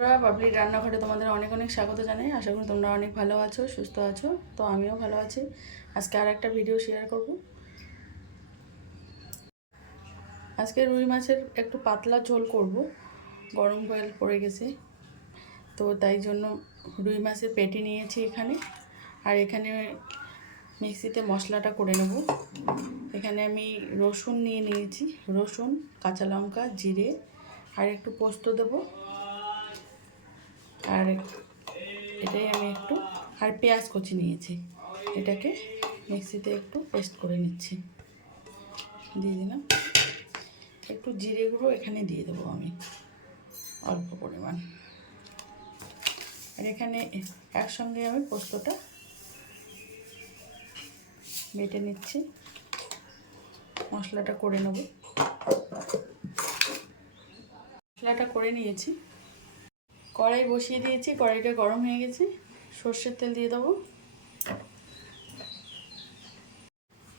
বাবলির রান্নাঘরে তোমাদের অনেক অনেক স্বাগত জানাই। আশা করি তোমরা অনেক ভালো আছো, সুস্থ আছো। তো আমিও ভালো আছি। আজকে আর একটা ভিডিও শেয়ার করব। আজকে রুই মাছের একটু পাতলা ঝোল করব। গরম জল পড়ে গেছে। তো তাই জন্য রুই মাছের পেটি নিয়েছি এখানে। আর এখানে মিক্সিতে মশলাটা করে নেব। এখানে আমি রসুন নিয়ে নিয়েছি। রসুন, কাঁচা লঙ্কা, জিরে, আর একটু পোস্ত দেবো। আর এটাই আমি একটু, আর পেঁয়াজ কুচি নিয়েছি। এটাকে মিক্সিতে একটু পেস্ট করে নিচ্ছি। দিয়ে দিলাম। একটু জিরে গুঁড়ো এখানে দিয়ে দেবো আমি, অল্প পরিমাণ। আর এখানে একসঙ্গে আমি পোস্তটা বেটে নিচ্ছি। মশলাটা করে নেব। মশলাটা করে নিয়েছি। কড়াই বসিয়ে দিয়েছি, কড়াইটা গরম হয়ে গেছে। সর্ষের তেল দিয়ে দেবো।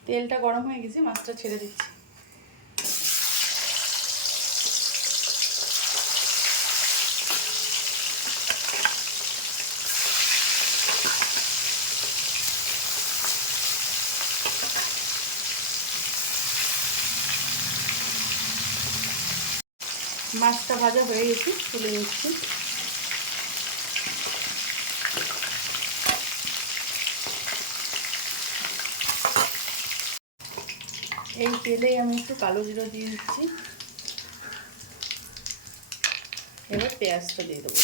তেলটা গরম হয়ে গেছে, মাছটা ছেড়ে দিচ্ছি। মাছটা ভাজা হয়ে গেছে, তুলে নিচ্ছি। এই তেলেই আমি একটু কালো জিরো দিয়ে দিচ্ছি। এবার পেঁয়াজটা দিয়ে দেবো।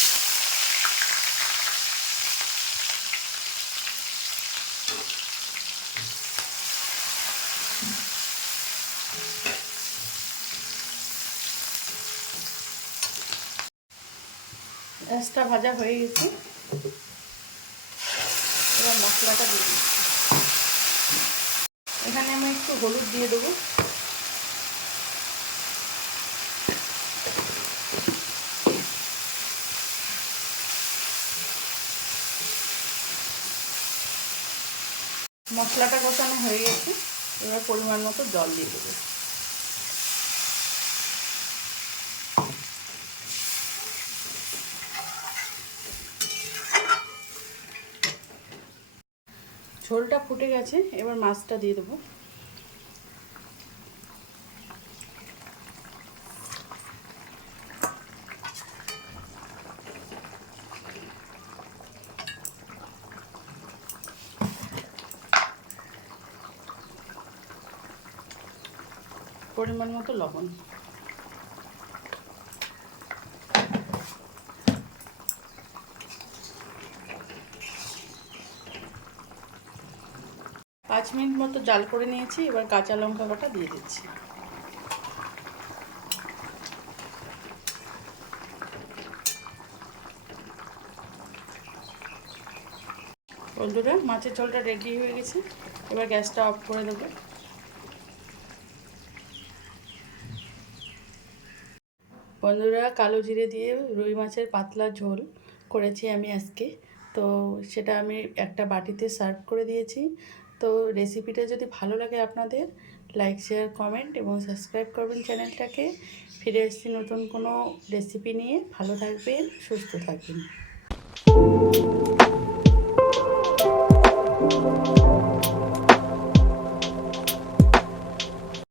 পেঁয়াজটা ভাজা হয়ে গেছে। এবার মশলাটা দিয়ে দিচ্ছি। এখানে আমি একটু হলুদ দিয়ে দেবো। মশলাটা কষানো হয়ে গেছে। এবার পরিমাণ মতো জল দিয়ে দেবো। ঝোলটা ফুটে গেছে এবার মাছটা দিয়ে দেবো। পরিমাণ মতো লবণ। পাঁচ মিনিট মতো জাল করে নিয়েছি, এবার কাঁচা লঙ্কা বাটা দিয়ে দিচ্ছি। বন্ধুরা, মাছের ঝোলটা রেডি হয়ে গেছে। এবার গ্যাসটা অফ করে দেবো। বন্ধুরা, কালো জিরে দিয়ে রুই মাছের পাতলা ঝোল করেছি আমি আজকে। তো সেটা আমি একটা বাটিতে সার্ভ করে দিয়েছি। তো রেসিপিটা যদি ভালো লাগে আপনাদের লাইক শেয়ার কমেন্ট এবং সাবস্ক্রাইব করবেন চ্যানেলটাকে ফিরে আসছি নতুন কোনো রেসিপি নিয়ে। ভালো থাকবেন, সুস্থ থাকবেন।